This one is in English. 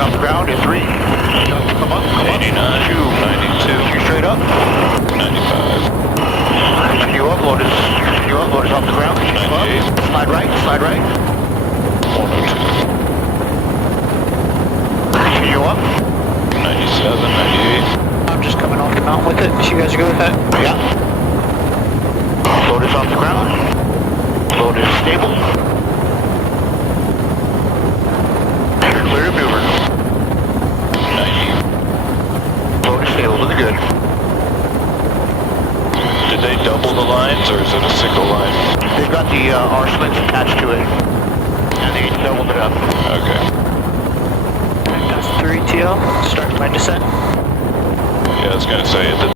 off the ground at 3. Come up, 89, 92, Shoot straight up. 95, You upload is off the ground. Keep up. 98, Slide right, 102, You up. 97, 98, I'm just coming off the mountain with it. You guys go ahead. Yeah. Load is off the ground. Load is stable. Clear of Beaver. 90. Load is stable, looks good. Did they double the lines or is it a single line? They've got the R slings attached to it. And they doubled it up. Okay. That's 3 TL. Start my descent. Yeah, I was gonna say it.